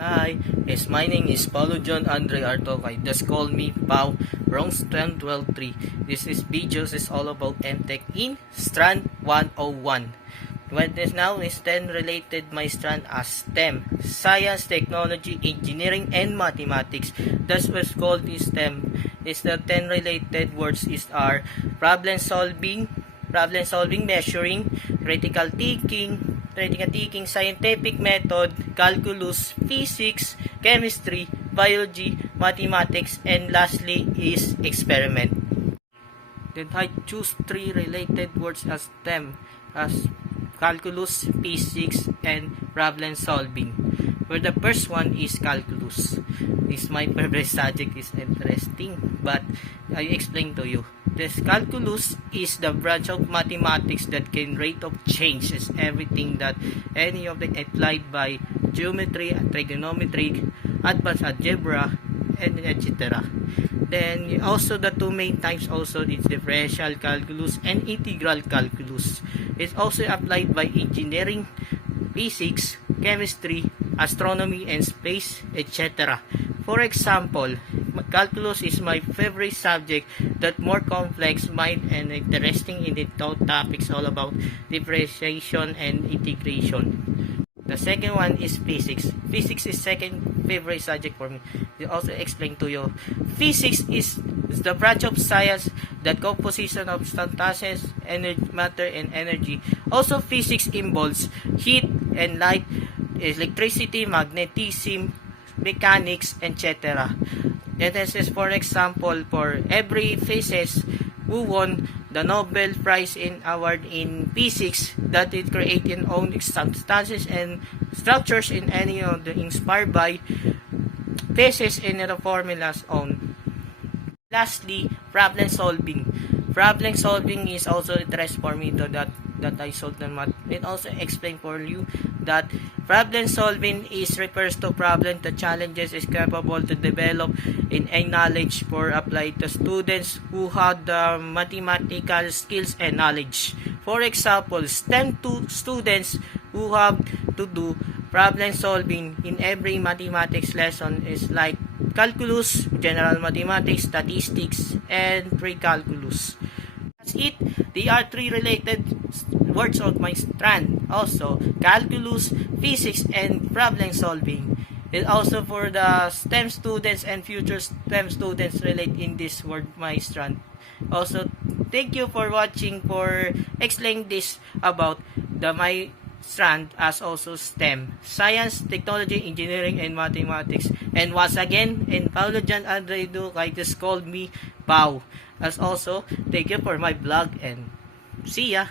Hi, yes, my name is Paulo John Andre Artocay. Just call me Pau, Bronx 123. This is videos is all about MTech in Strand 101. What is now is 10 related my strand as STEM, Science, Technology, Engineering, and Mathematics. That's what's called is STEM. Is the 10 related words is are problem solving, measuring, critical thinking, scientific method, calculus, physics, chemistry, biology, mathematics, and lastly is experiment. Then I choose three related words as STEM, as calculus, physics, and problem solving. Where the first one is calculus. Is my favorite subject, is interesting, but I explain to you. This calculus is the branch of mathematics that can rate of change is everything that any of the applied by geometry, trigonometry, advanced algebra, and etc. Then also the two main types also is differential calculus and integral calculus. It's also applied by engineering, physics, chemistry, astronomy and space, etc. For example, calculus is my favorite subject that more complex, mind and interesting in the topics all about differentiation and integration. The second one is physics. Physics is second favorite subject for me. I also explain to you. Physics is the branch of science that composition of substances, energy, matter, and energy. Also, physics involves heat and light, electricity, magnetism, mechanics, etc. This is for example for every physics who won the Nobel Prize in award in physics that it created own substances and structures in any of the inspired by physics in the formulas own. Lastly, problem solving. Problem solving is also interest for me to that I solved the math. It also explain for you that problem solving is refers to problem the challenges is capable to develop in a knowledge for applied to students who have the mathematical skills and knowledge. For example, STEM students who have to do problem solving in every mathematics lesson is like calculus, general mathematics, statistics, and pre-calculus. That's it. They are three related words of my strand. Also, calculus, physics, and problem solving. It also for the STEM students and future STEM students relate in this word my strand. Also, thank you for watching for explain this about the my strand as also STEM, Science, Technology, Engineering, and Mathematics. And once again, in Paulo John Andre Artocay, just called me Pau. As also, thank you for my vlog and see ya!